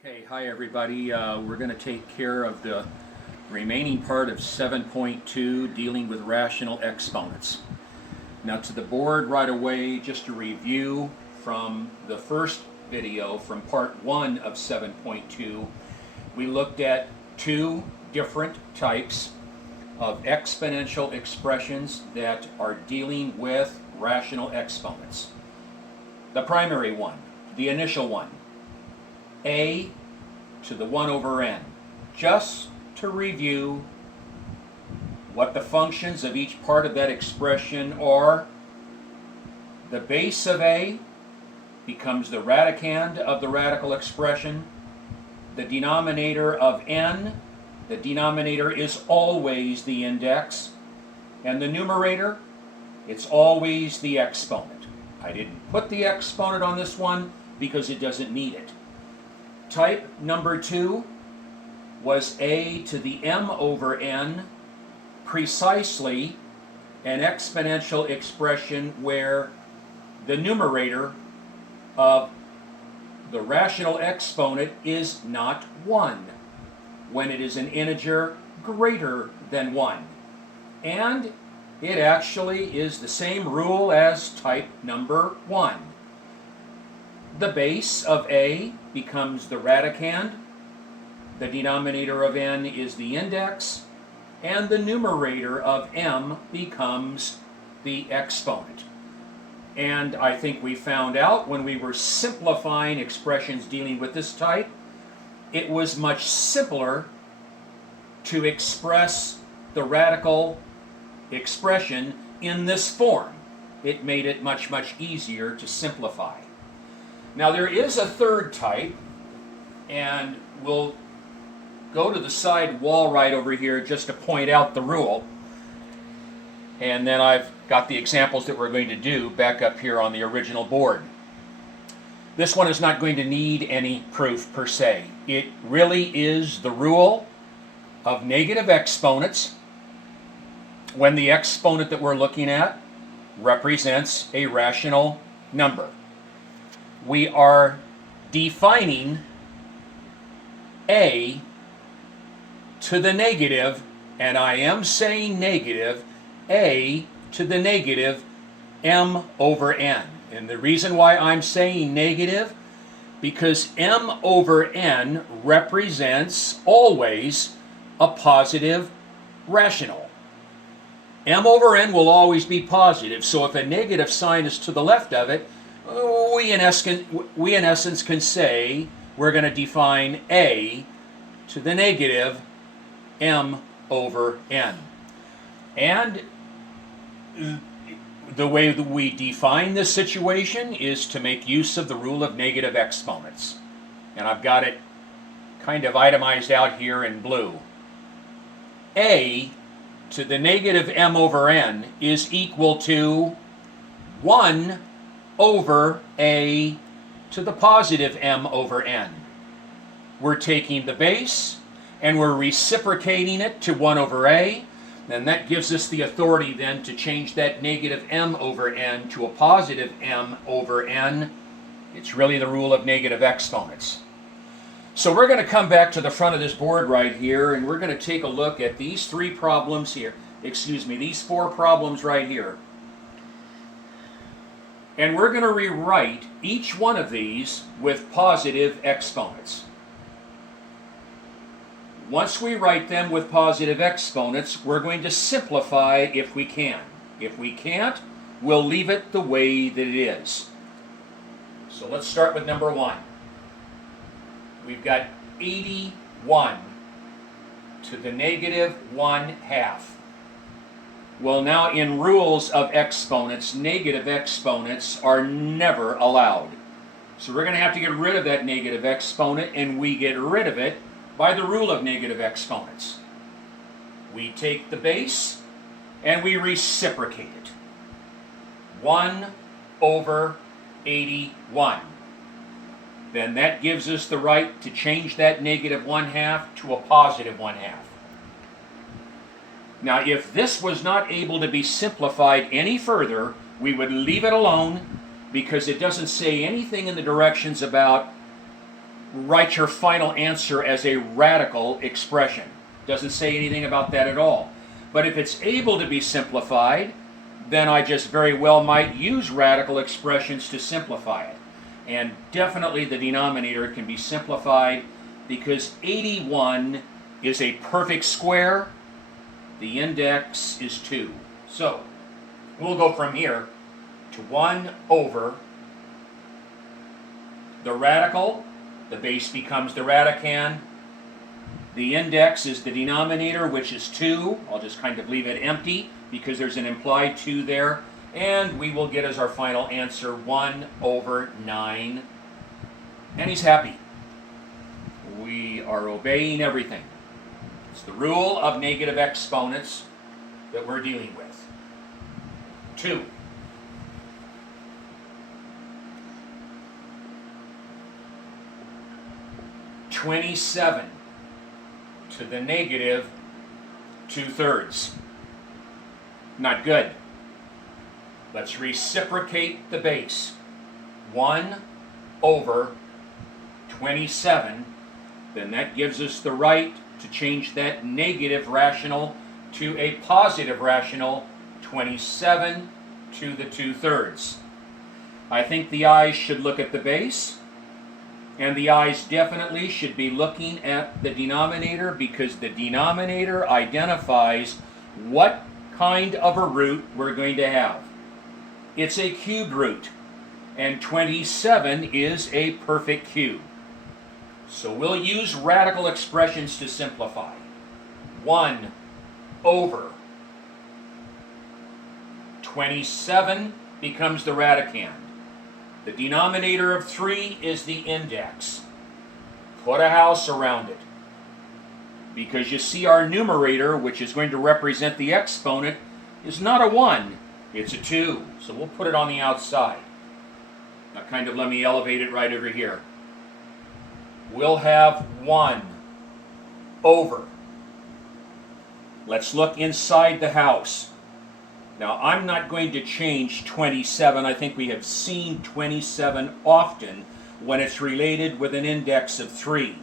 Okay, hi everybody. We're going to take care of the remaining part of 7.2, dealing with rational exponents. Now to the board right away, just a review from the first video, from part 1 of 7.2, we looked at two different types of exponential expressions that are dealing with rational exponents. The primary one, the initial one, a to the 1 over n. Just to review what the functions of each part of that expression are, the base of a becomes the radicand of the radical expression. The denominator of n, the denominator is always the index, and the numerator, it's always the exponent. I didn't put the exponent on this one because it doesn't need it. Type number 2 was a to the m over n, precisely an exponential expression where the numerator of the rational exponent is not 1, when it is an integer greater than 1. And it actually is the same rule as type number 1. The base of a becomes the radicand, the denominator of n is the index, and the numerator of m becomes the exponent. And I think we found out when we were simplifying expressions dealing with this type, it was much simpler to express the radical expression in this form. It made it much, much easier to simplify. Now there is a third type, and we'll go to the side wall right over here just to point out the rule. And then I've got the examples that we're going to do back up here on the original board. This one is not going to need any proof per se. It really is the rule of negative exponents when the exponent that we're looking at represents a rational number. We are defining a to the negative, and I am saying negative, a to the negative m over n. And the reason why I'm saying negative, because m over n represents always a positive rational. M over n will always be positive, so if a negative sign is to the left of it, we in essence can say we're going to define a to the negative m over n. And the way that we define this situation is to make use of the rule of negative exponents. And I've got it kind of itemized out here in blue. A to the negative m over n is equal to 1 over a to the positive m over n. We're taking the base and we're reciprocating it to 1 over a, and that gives us the authority then to change that negative m over n to a positive m over n. It's really the rule of negative exponents. So we're going to come back to the front of this board right here, and we're going to take a look at these these 4 problems right here. And we're going to rewrite each one of these with positive exponents. Once we write them with positive exponents, we're going to simplify if we can. If we can't, we'll leave it the way that it is. So let's start with number 1. We've got 81 to the negative 1/2. Well, now in rules of exponents, negative exponents are never allowed. So we're going to have to get rid of that negative exponent, and we get rid of it by the rule of negative exponents. We take the base and we reciprocate it. 1 over 81. Then that gives us the right to change that negative 1/2 to a positive 1/2. Now, if this was not able to be simplified any further, we would leave it alone because it doesn't say anything in the directions about write your final answer as a radical expression. Doesn't say anything about that at all. But if it's able to be simplified, then I just very well might use radical expressions to simplify it. And definitely the denominator can be simplified because 81 is a perfect square. The index is 2. So we'll go from here to 1 over the radical. The base becomes the radicand. The index is the denominator, which is 2. I'll just kind of leave it empty because there's an implied 2 there. And we will get as our final answer 1 over 9. And he's happy. We are obeying everything. It's the rule of negative exponents that we're dealing with. 2. (27) to the negative 2/3. Not good. Let's reciprocate the base. 1 over 27. Then that gives us the right to change that negative rational to a positive rational, 27 to the 2/3. I think the eyes should look at the base, and the eyes definitely should be looking at the denominator because the denominator identifies what kind of a root we're going to have. It's a cubed root, and 27 is a perfect cube. So we'll use radical expressions to simplify. 1 over 27 becomes the radicand. The denominator of 3 is the index. Put a house around it. Because you see our numerator, which is going to represent the exponent, is not a 1, it's a 2. So we'll put it on the outside. Now kind of let me elevate it right over here. We'll have 1 over. Let's look inside the house. Now, I'm not going to change 27. I think we have seen 27 often when it's related with an index of 3.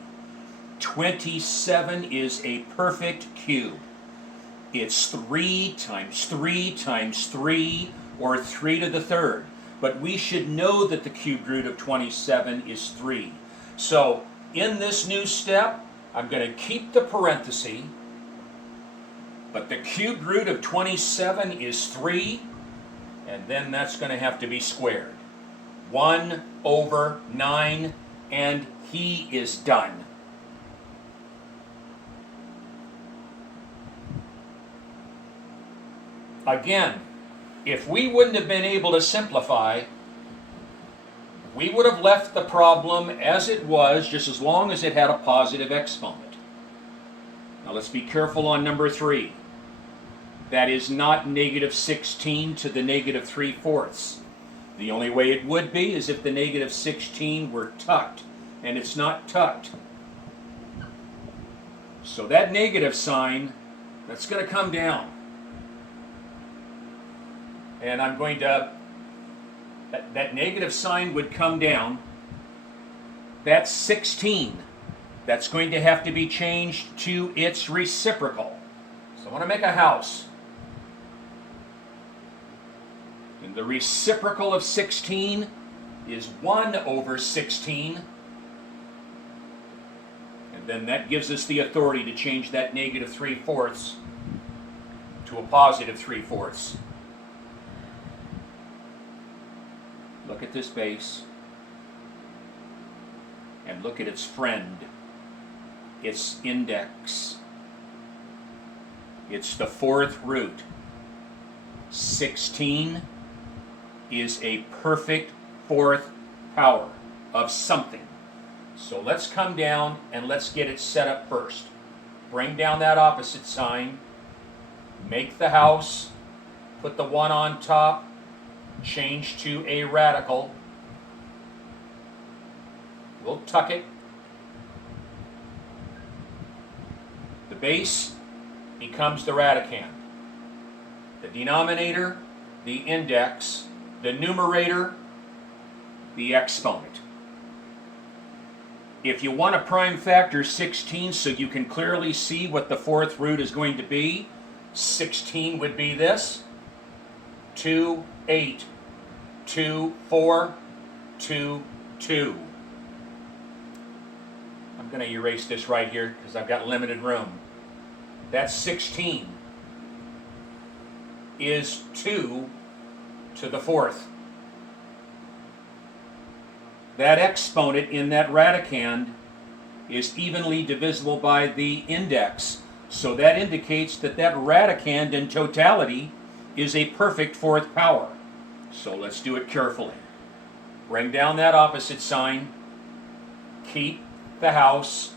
27 is a perfect cube. It's 3 times 3 times 3, or 3 to the 3rd. But we should know that the cubed root of 27 is 3. So, in this new step, I'm going to keep the parenthesis. But the cubed root of 27 is 3, and then that's going to have to be squared. 1 over 9, and he is done. Again, if we wouldn't have been able to simplify, we would have left the problem as it was, just as long as it had a positive exponent. Now let's be careful on number 3. That is not negative 16 to the negative 3/4. The only way it would be is if the negative 16 were tucked, and it's not tucked. So that negative sign, that's going to come down. And I'm going to, that negative sign would come down. That's 16. That's going to have to be changed to its reciprocal. So I want to make a house. And the reciprocal of 16 is 1 over 16. And then that gives us the authority to change that negative 3/4 to a positive 3/4. Look at this base. And look at its friend. Its index. It's the 4th root. 16 is a perfect 4th power of something. So let's come down and let's get it set up first. Bring down that opposite sign. Make the house. Put the 1 on top. Change to a radical. We'll tuck it. The base becomes the radicand. The denominator, the index, the numerator, the exponent. If you want a prime factor 16 so you can clearly see what the fourth root is going to be, 16 would be this: 2, 8, 2, 4, 2, 2. I'm going to erase this right here because I've got limited room. That's 16 is 2 to the fourth. That exponent in that radicand is evenly divisible by the index. So that indicates that that radicand in totality is a perfect fourth power. So let's do it carefully. Bring down that opposite sign. Keep the house.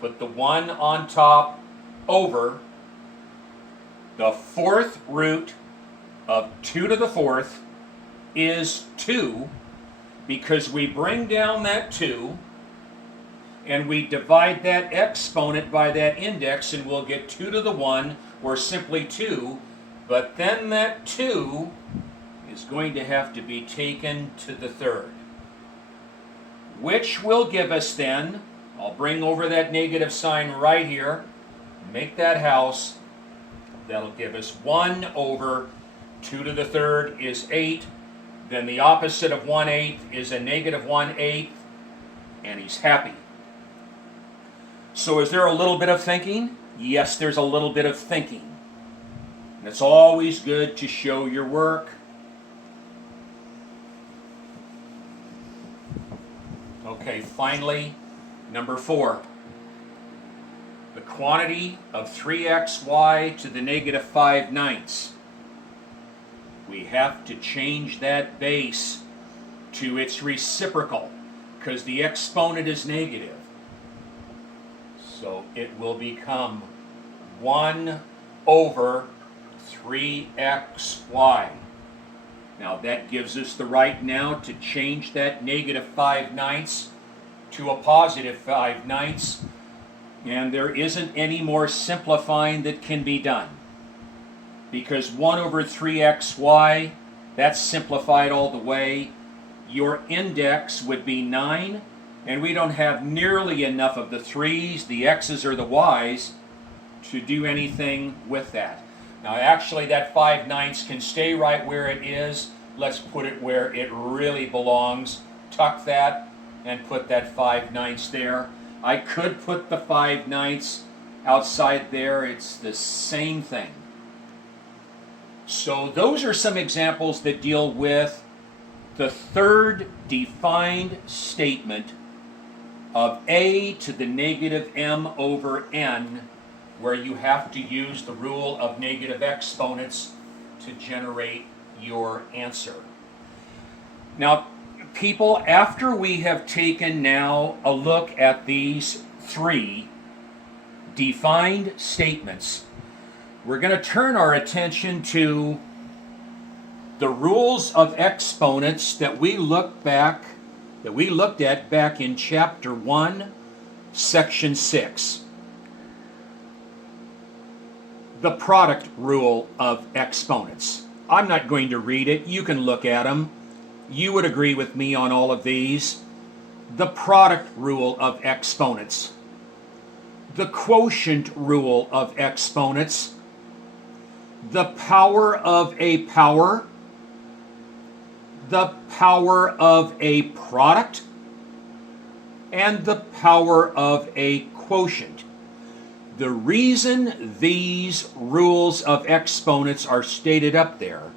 Put the 1 on top over the fourth root of 2 to the fourth is 2, because we bring down that 2 and we divide that exponent by that index and we'll get 2 to the 1, or simply 2, but then that 2 is going to have to be taken to the third, which will give us then, I'll bring over that negative sign right here, make that house, that'll give us 1 over 2 to the third is 8, then the opposite of 1/8 is a negative 1/8, and he's happy. So is there a little bit of thinking? Yes, there's a little bit of thinking. And it's always good to show your work. Okay, finally, number 4. The quantity of 3xy to the negative 5/9. We have to change that base to its reciprocal because the exponent is negative. So it will become 1 over 3xy. Now that gives us the right now to change that negative 5/9 to a positive 5/9, and there isn't any more simplifying that can be done. Because 1 over 3xy, that's simplified all the way. Your index would be 9, and we don't have nearly enough of the 3's, the x's, or the y's to do anything with that. Now actually that 5/9 can stay right where it is. Let's put it where it really belongs. Tuck that and put that 5/9 there. I could put the 5/9 outside there. It's the same thing. So those are some examples that deal with the third defined statement of a to the negative m over n, where you have to use the rule of negative exponents to generate your answer. Now, people, after we have taken now a look at these 3 defined statements, we're going to turn our attention to the rules of exponents that we looked at back in chapter 1, section 6. The product rule of exponents. I'm not going to read it. You can look at them. You would agree with me on all of these. The product rule of exponents. The quotient rule of exponents. The power of a power, the power of a product, and the power of a quotient. The reason these rules of exponents are stated up there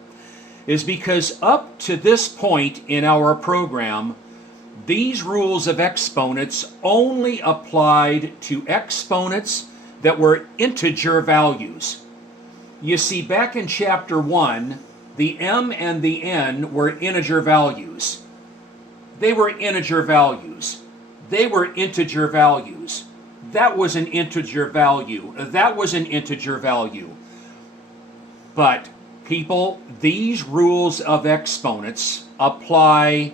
is because up to this point in our program, these rules of exponents only applied to exponents that were integer values. You see, back in chapter 1, the m and the n were integer values. They were integer values. They were integer values. That was an integer value. That was an integer value. But, people, these rules of exponents apply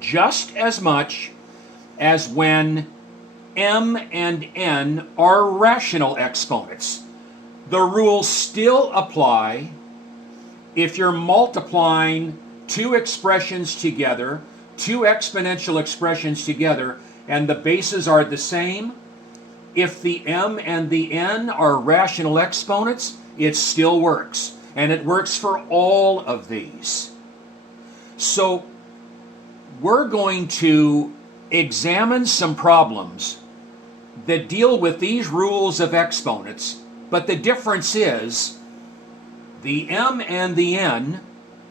just as much as when m and n are rational exponents. The rules still apply if you're multiplying 2 expressions together two exponential expressions together and the bases are the same, if the m and the n are rational exponents, it still works. And it works for all of these. So we're going to examine some problems that deal with these rules of exponents, but the difference is the m and the n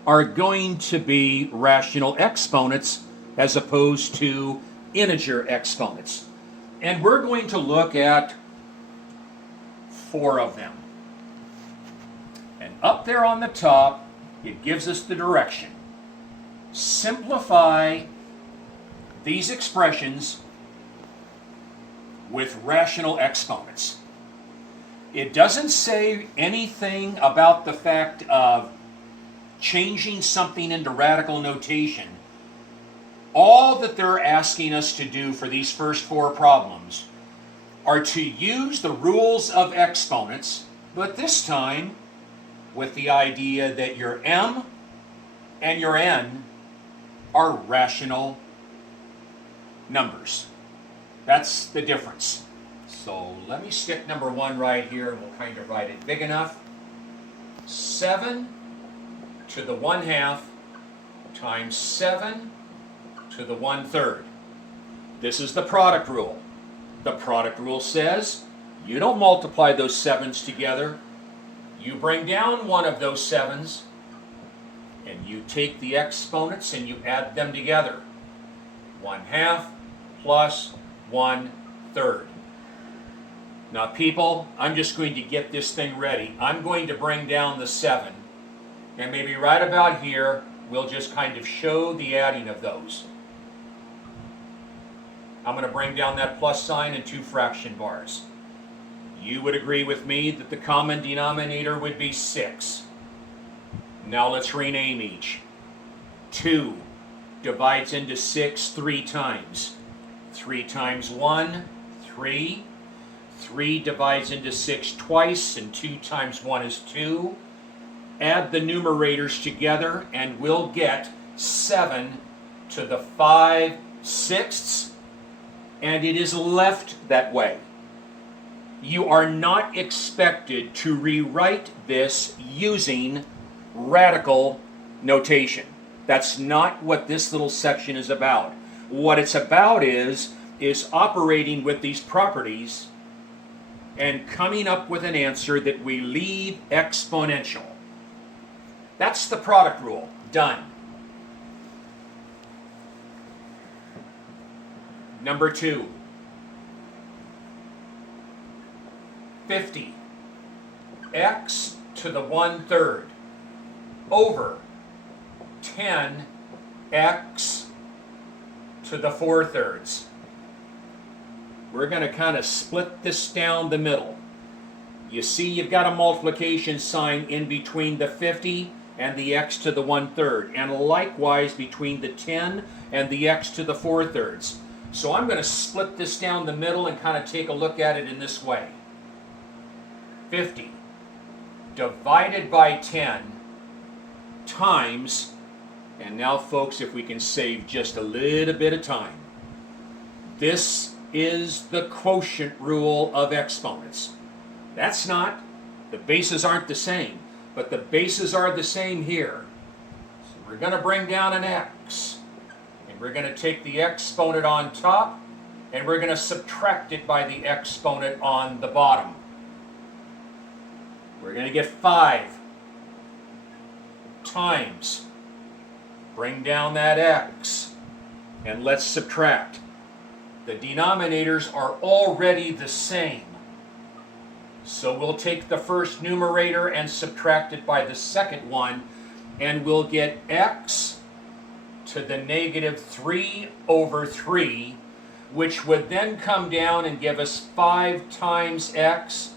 are going to be rational exponents as opposed to integer exponents. And we're going to look at 4 of them. And up there on the top, it gives us the direction. Simplify these expressions with rational exponents. It doesn't say anything about the fact of changing something into radical notation. All that they're asking us to do for these first 4 problems are to use the rules of exponents, but this time with the idea that your m and your n are rational numbers. That's the difference. So let me stick number 1 right here, and we'll kind of write it big enough. 7 to the 1/2 times 7 to the 1/3. This is the product rule. The product rule says you don't multiply those 7s together. You bring down one of those 7s, and you take the exponents and you add them together. 1/2 plus 1/3. Now people, I'm just going to get this thing ready. I'm going to bring down the 7, and maybe right about here, we'll just kind of show the adding of those. I'm going to bring down that plus sign and 2 fraction bars. You would agree with me that the common denominator would be 6. Now let's rename each. 2 divides into 6 3 times. 3 times 1, 3. 3 divides into 6 twice, and 2 times 1 is 2. Add the numerators together, and we'll get 7 to the 5/6, and it is left that way. You are not expected to rewrite this using radical notation. That's not what this little section is about. What it's about is operating with these properties and coming up with an answer that we leave exponential. That's the product rule. Done. Number 2. 50 x to the 1/3 over 10 x to the 4/3. We're going to kind of split this down the middle. You see you've got a multiplication sign in between the 50 and the x to the 1/3, and likewise between the 10 and the x to the 4/3. So I'm going to split this down the middle and kind of take a look at it in this way. 50 divided by 10 times, and now folks, if we can save just a little bit of time, this is the quotient rule of exponents. That's not, the bases aren't the same, but the bases are the same here. So we're going to bring down an x, and we're going to take the exponent on top, and we're going to subtract it by the exponent on the bottom. We're going to get 5 times, bring down that x, and let's subtract. The denominators are already the same. So we'll take the first numerator and subtract it by the second one, and we'll get x to the -3/3, which would then come down and give us 5 times x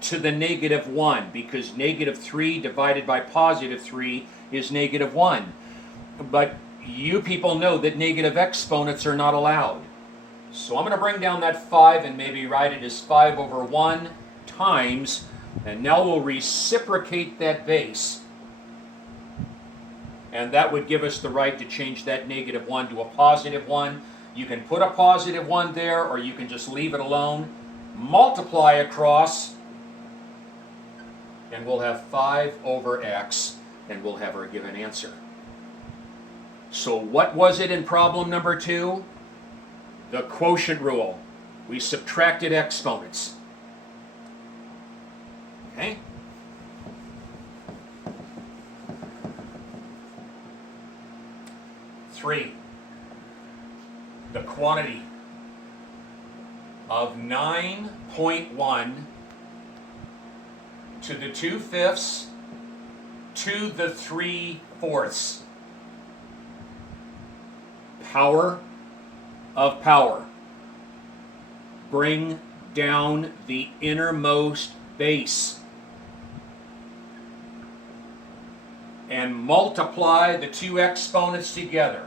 to the -1, because -3 divided by +3 is -1. But you people know that negative exponents are not allowed. So I'm going to bring down that 5 and maybe write it as 5/1 times, and now we'll reciprocate that base. and that would give us the right to change that -1 to a +1. You can put a +1 there, or you can just leave it alone. Multiply across, and we'll have 5 over x, and we'll have our given answer. So what was it in problem number 2? The quotient rule. We subtracted exponents. Okay? Three, the quantity of 9.1 to the 2/5 to the 3/4. Power of power. Bring down the innermost base and multiply the two exponents together.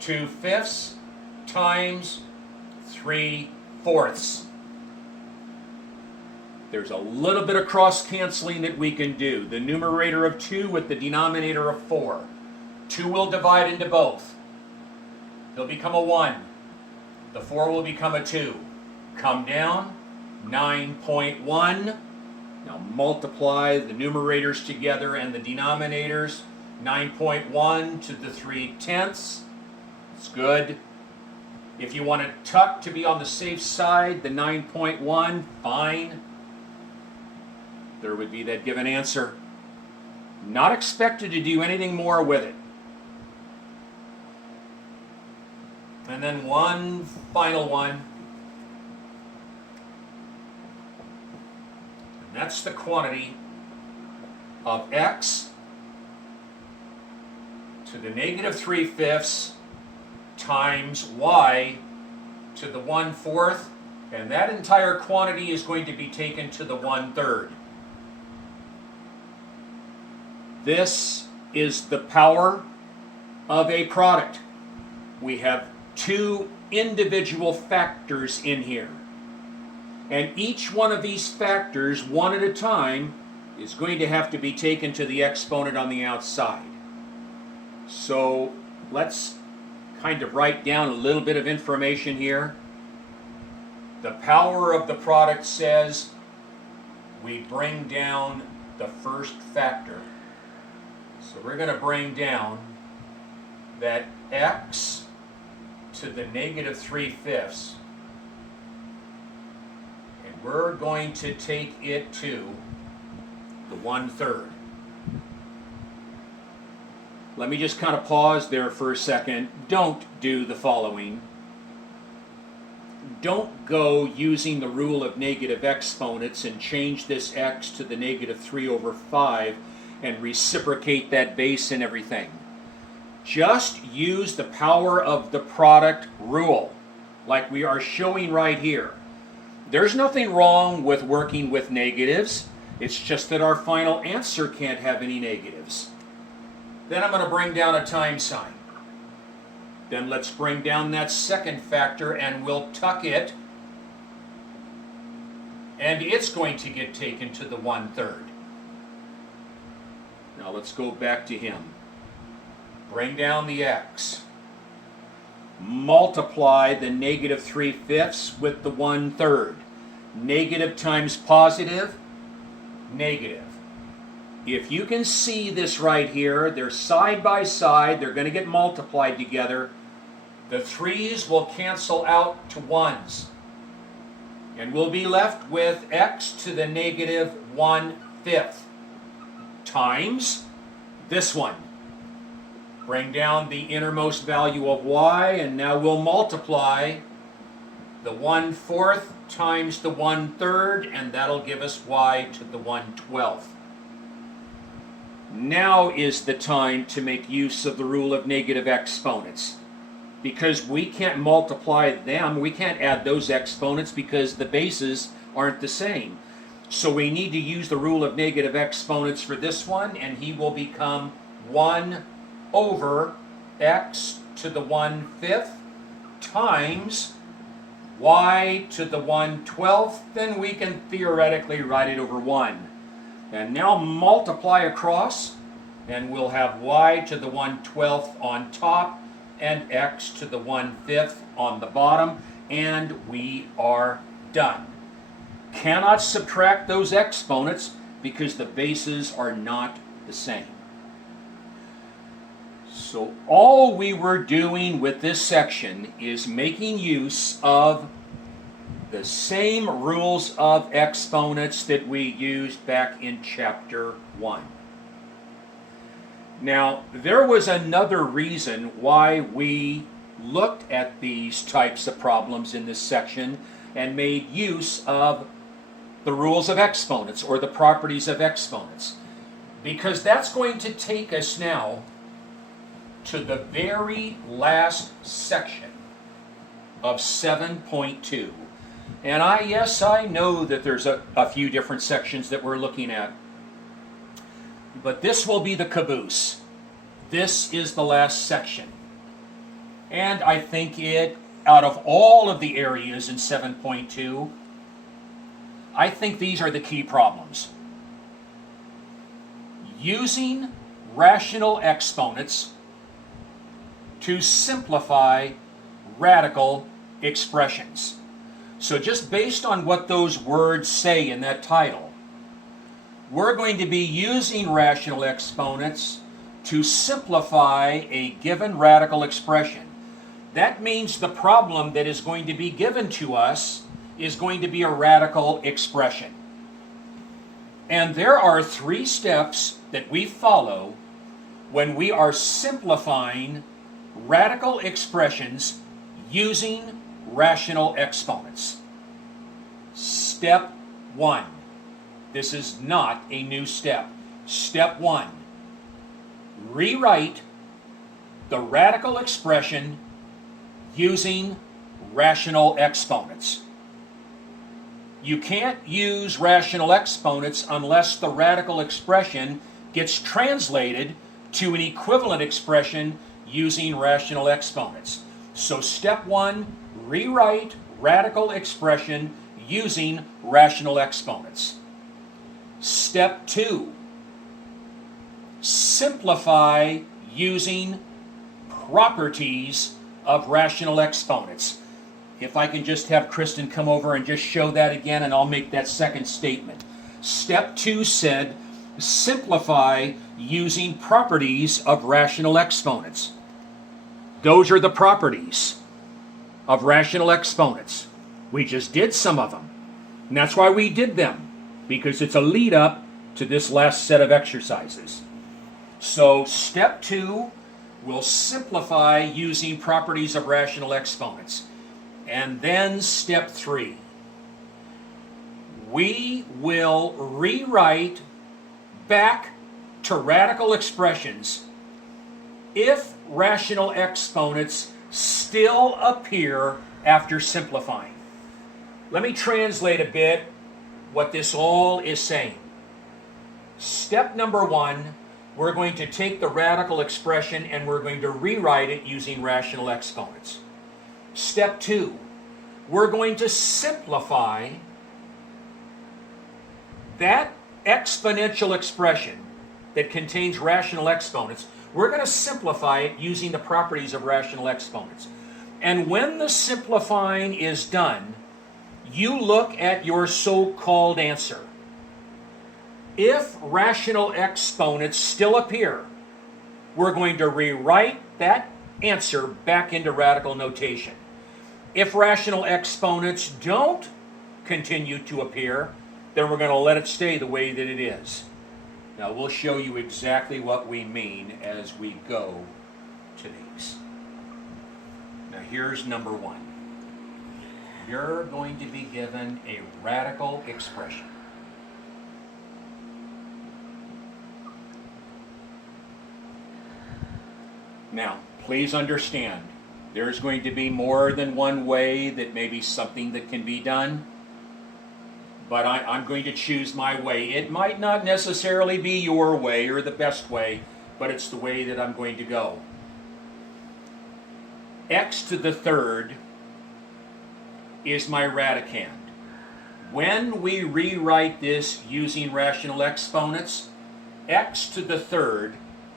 2/5 times 3/4. There's a little bit of cross canceling that we can do. The numerator of 2 with the denominator of 4. 2 will divide into both. They'll become a 1. The 4 will become a 2. Come down, 9.1. Now multiply the numerators together and the denominators. 9.1 to the 3/10. It's good. If you want to tuck to be on the safe side, the 9.1, fine. There would be that given answer. Not expected to do anything more with it. And then one final one. And that's the quantity of x to the -3/5 times y to the 1/4, and that entire quantity is going to be taken to the 1/3. This is the power of a product. We have two individual factors in here, and each one of these factors, one at a time, is going to have to be taken to the exponent on the outside. So let's kind of write down a little bit of information here. The power of the product says we bring down the first factor. So we're going to bring down that x to the -3/5, and we're going to take it to the 1/3. Let me just kind of pause there for a second. Don't do the following. Don't go using the rule of negative exponents and change this x to the -3/5 and reciprocate that base and everything. Just use the power of the product rule, like we are showing right here. There's nothing wrong with working with negatives. It's just that our final answer can't have any negatives. Then I'm going to bring down a time sign. Then let's bring down that second factor, and we'll tuck it, and it's going to get taken to the 1/3. Now let's go back to him. Bring down the x. Multiply the -3/5 with the 1/3. Negative times positive, negative. If you can see this right here, they're side by side, they're going to get multiplied together. The 3's will cancel out to 1's. And we'll be left with x to the -1/5 times this one. Bring down the innermost value of y, and now we'll multiply the 1/4 times the 1/3, and that'll give us y to the 1/12. Now is the time to make use of the rule of negative exponents, because we can't multiply them, we can't add those exponents because the bases aren't the same. So we need to use the rule of negative exponents for this one, and he will become 1 over x to the 1/5 times y to the 1/12. Then we can theoretically write it over 1. And now multiply across, and we'll have y to the 1/12 on top and x to the 1/5 on the bottom, and we are done. Cannot subtract those exponents because the bases are not the same. So all we were doing with this section is making use of the same rules of exponents that we used back in chapter 1. Now, there was another reason why we looked at these types of problems in this section and made use of the rules of exponents or the properties of exponents, because that's going to take us now to the very last section of 7.2. And I know that there's a few different sections that we're looking at, but this will be the caboose. This is the last section. And I think out of all of the areas in 7.2, I think these are the key problems. Using rational exponents to simplify radical expressions. So just based on what those words say in that title, we're going to be using rational exponents to simplify a given radical expression. That means the problem that is going to be given to us is going to be a radical expression. And there are 3 steps that we follow when we are simplifying radical expressions using rational exponents. Step 1. This is not a new step. Step 1. Rewrite the radical expression using rational exponents. You can't use rational exponents unless the radical expression gets translated to an equivalent expression using rational exponents. So step 1, rewrite radical expression using rational exponents. Step 2, simplify using properties of rational exponents. If I can just have Kristen come over and just show that again, and I'll make that second statement. Step 2 said, simplify using properties of rational exponents. Those are the properties of rational exponents. We just did some of them. And that's why we did them, because it's a lead up to this last set of exercises. So step 2 will simplify using properties of rational exponents. And then step 3, we will rewrite back to radical expressions if rational exponents still appear after simplifying. Let me translate a bit what this all is saying. Step number 1, we're going to take the radical expression and we're going to rewrite it using rational exponents. Step 2, we're going to simplify that exponential expression that contains rational exponents. We're going to simplify it using the properties of rational exponents. And when the simplifying is done, you look at your so-called answer. If rational exponents still appear, we're going to rewrite that answer back into radical notation. If rational exponents don't continue to appear, then we're going to let it stay the way that it is. Now we'll show you exactly what we mean as we go to these. Now here's number 1. You're going to be given a radical expression. Now, please understand, there's going to be more than one way that may be something that can be done, but I'm going to choose my way. It might not necessarily be your way or the best way, but it's the way that I'm going to go. X to the third is my radicand. When we rewrite this using rational exponents, x to the third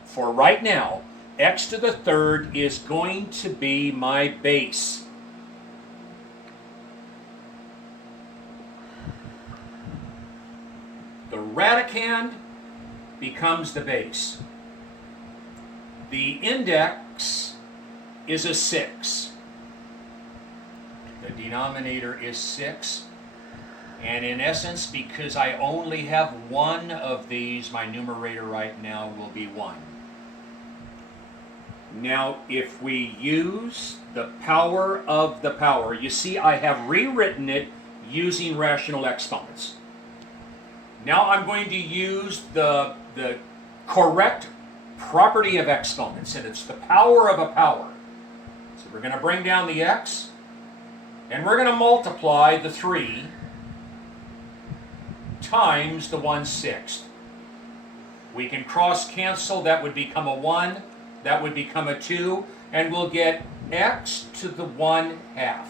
for right now, x to the third is going to be my base. The radicand becomes the base. The index is a 6. The denominator is 6. And in essence, because I only have one of these, my numerator right now will be 1. Now, if we use the power of the power, you see I have rewritten it using rational exponents. Now I'm going to use the correct property of exponents, and it's the power of a power. So we're going to bring down the x, and we're going to multiply the 3 times the 1/6. We can cross cancel, that would become a 1, that would become a 2, and we'll get x to the 1/2.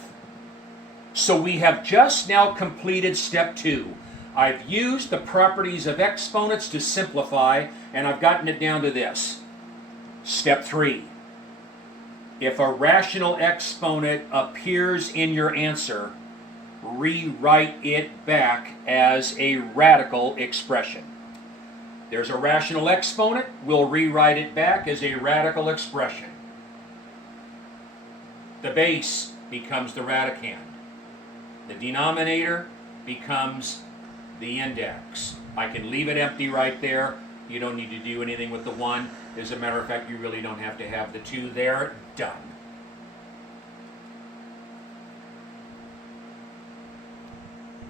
So we have just now completed step 2. I've used the properties of exponents to simplify, and I've gotten it down to this. Step 3. If a rational exponent appears in your answer, rewrite it back as a radical expression. There's a rational exponent, we'll rewrite it back as a radical expression. The base becomes the radicand. The denominator becomes the index. I can leave it empty right there. You don't need to do anything with the 1. As a matter of fact, you really don't have to have the 2 there. Done.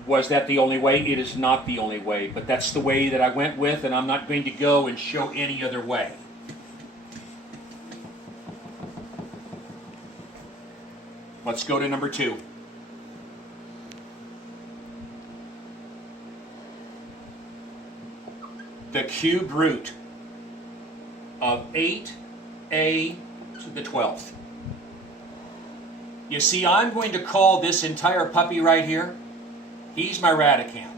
Was that the only way? It is not the only way, but that's the way that I went with, and I'm not going to go and show any other way. Let's go to number 2. The cubed root of 8a to the 12th. You see, I'm going to call this entire puppy right here, he's my radicand.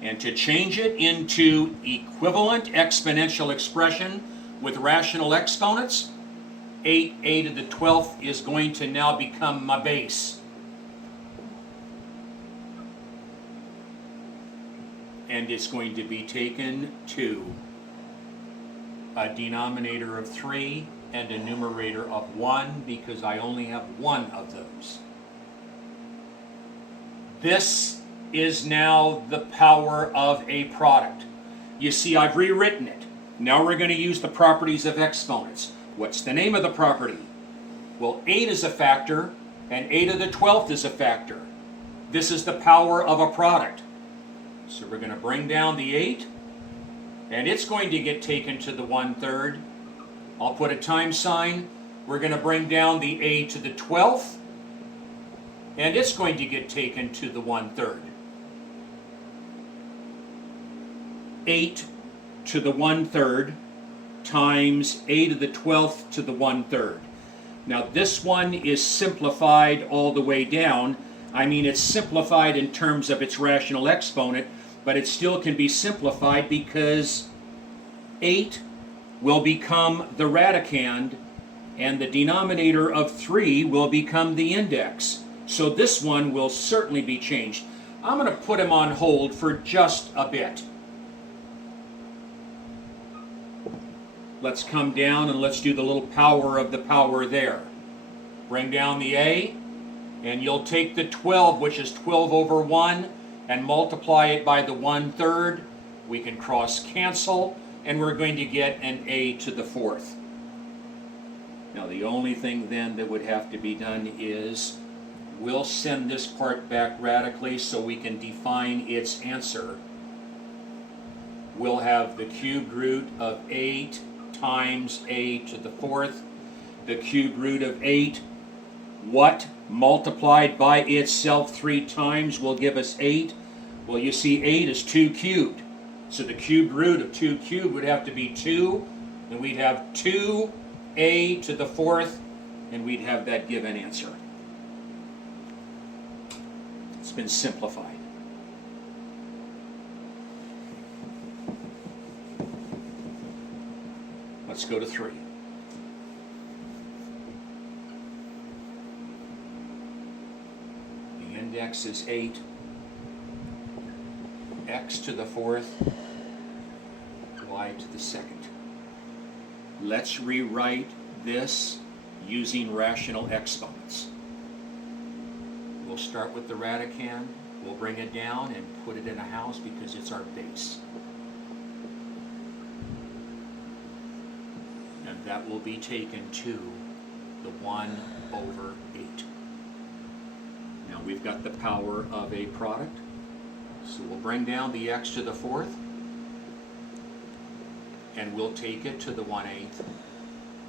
And to change it into equivalent exponential expression with rational exponents, 8a to the 12th is going to now become my base. And it's going to be taken to a denominator of 3 and a numerator of 1 because I only have one of those. This is now the power of a product. You see, I've rewritten it. Now we're going to use the properties of exponents. What's the name of the property? Well, 8 is a factor, and 8 to the 12th is a factor. This is the power of a product. So we're going to bring down the 8, and it's going to get taken to the 1/3. I'll put a time sign. We're going to bring down the a to the 12th, and it's going to get taken to the 1/3. 8 to the 1/3 times a to the 12th to the 1/3. Now this one is simplified all the way down. I mean, it's simplified in terms of its rational exponent, but it still can be simplified because 8 will become the radicand and the denominator of 3 will become the index. So this one will certainly be changed. I'm going to put him on hold for just a bit. Let's come down and let's do the little power of the power there. Bring down the a, and you'll take the 12, which is 12 over 1, and multiply it by the 1/3. We can cross cancel, and we're going to get an a to the 4th. Now the only thing then that would have to be done is we'll send this part back radically so we can define its answer. We'll have the cubed root of 8 times a to the 4th. The cubed root of 8, what multiplied by itself 3 times will give us 8? Well, you see 8 is 2 cubed. So the cubed root of 2 cubed would have to be 2. And we'd have 2a to the 4th, and we'd have that given answer. It's been simplified. go to 3. The index is 8. X to the 4th, y to the 2nd. Let's rewrite this using rational exponents. We'll start with the radicand. We'll bring it down and put it in a house because it's our base. And that will be taken to the 1/8. Now we've got the power of a product. So we'll bring down the x to the 4th, and we'll take it to the 1/8,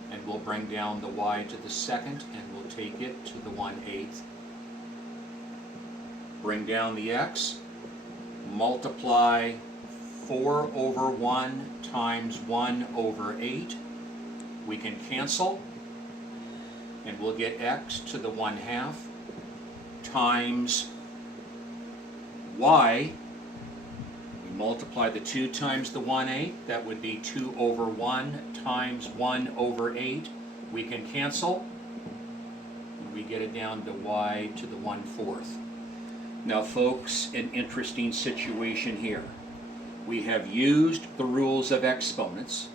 and we'll bring down the y to the 2nd, and we'll take it to the 1/8. Bring down the x, multiply 4/1 times 1/8. We can cancel, and we'll get x to the 1/2 times y. We multiply the 2 times the 1/8, that would be 2/1 times 1/8. We can cancel, and we get it down to y to the 1/4. Now folks, an interesting situation here. We have used the rules of exponents,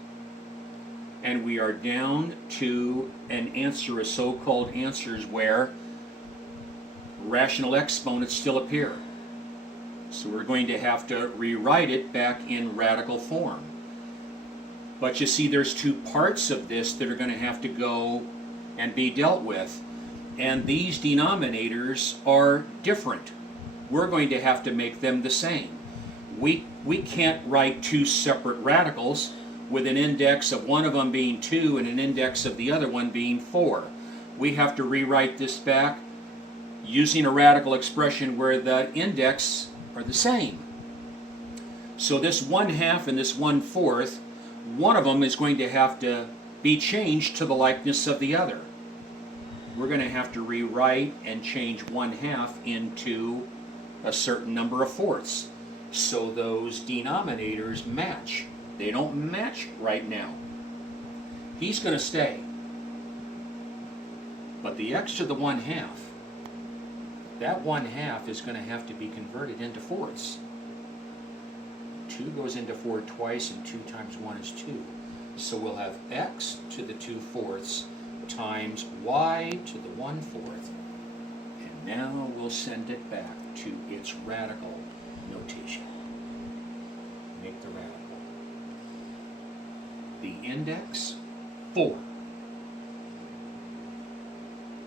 and we are down to an answer, a so-called answers where rational exponents still appear. So we're going to have to rewrite it back in radical form. But you see, there's 2 parts of this that are going to have to go and be dealt with. And these denominators are different. We're going to have to make them the same. We can't write 2 separate radicals with an index of one of them being 2 and an index of the other one being 4. We have to rewrite this back using a radical expression where the index are the same. So this 1/2 and this 1/4, one of them is going to have to be changed to the likeness of the other. We're going to have to rewrite and change 1/2 into a certain number of fourths. So those denominators match. They don't match right now. He's going to stay. But the x to the 1/2, that 1/2 is going to have to be converted into fourths. 2 goes into 4 twice, and 2 times 1 is 2. So we'll have x to the 2/4 times y to the 1/4. And now we'll send it back to its radical notation. Make the radical. The index, 4.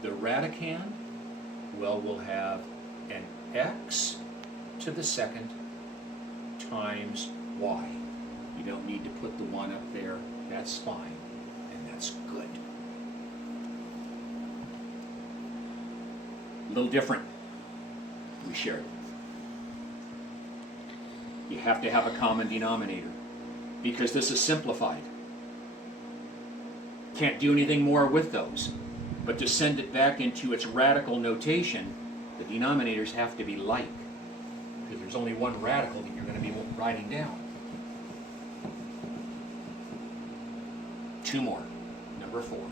The radicand, well, we'll have an x to the 2nd times y. You don't need to put the 1 up there. That's fine, and that's good. A little different. We shared it. You have to have a common denominator because this is simplified. Can't do anything more with those. But to send it back into its radical notation, the denominators have to be like, because there's only one radical that you're going to be writing down. 2 more. Number 4.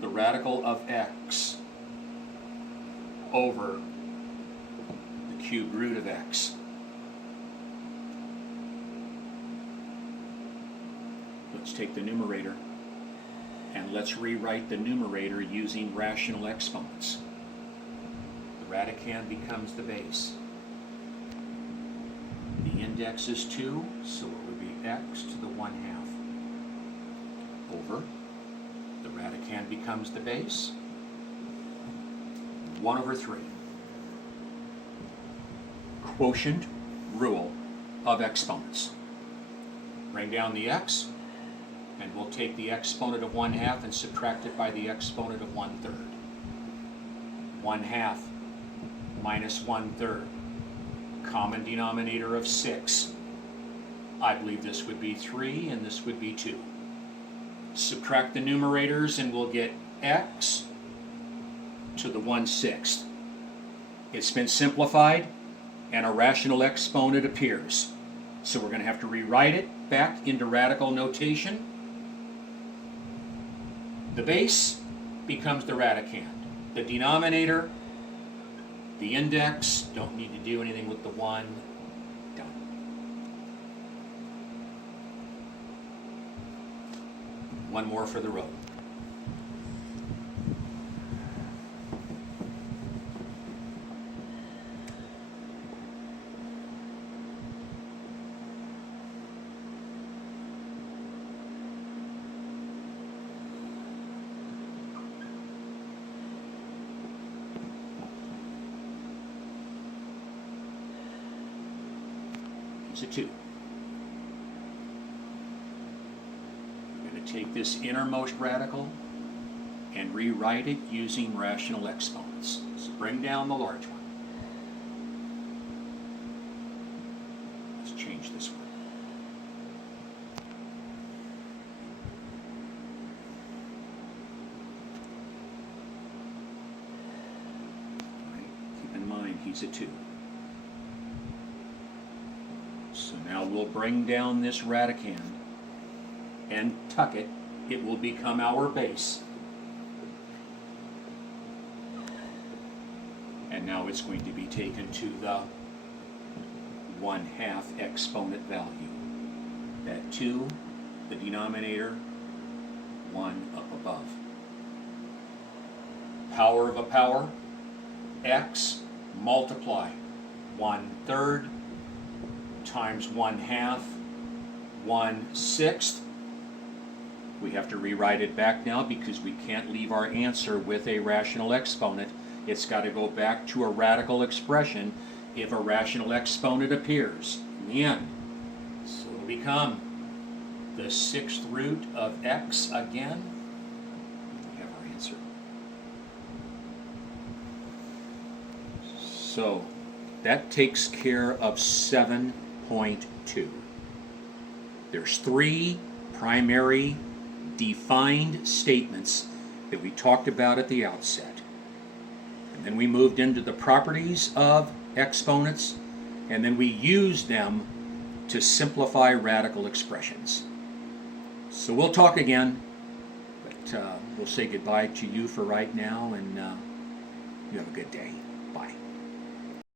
The radical of x over the cubed root of x. Let's take the numerator and let's rewrite the numerator using rational exponents. The radicand becomes the base. The index is 2, so it would be x to the 1/2 over. The radicand becomes the base. 1/3. Quotient rule of exponents. Bring down the x, and we'll take the exponent of 1/2 and subtract it by the exponent of 1/3. 1/2 minus 1/3. Common denominator of 6. I believe this would be 3 and this would be 2. Subtract the numerators and we'll get x to the 1/6. It's been simplified and a rational exponent appears. So we're going to have to rewrite it back into radical notation. The base becomes the radicand. The denominator, the index, don't need to do anything with the 1. Done. One more for the road. It's a 2. We're going to take this innermost radical and rewrite it using rational exponents. So bring down the large one. Let's change this one. All right, keep in mind he's a 2. So now we'll bring down this radicand and tuck it. It will become our base. And now it's going to be taken to the 1/2 exponent value. That 2, the denominator, 1 up above. Power of a power, x multiply 1/3 times 1/2, 1/6. We have to rewrite it back now because we can't leave our answer with a rational exponent. It's got to go back to a radical expression if a rational exponent appears in the end. So it'll become the 6th root of x again. We have our answer. So that takes care of 7.2. There's 3 primary defined statements that we talked about at the outset. And then we moved into the properties of exponents, and then we used them to simplify radical expressions. So we'll talk again, but we'll say goodbye to you for right now, and you have a good day. Bye.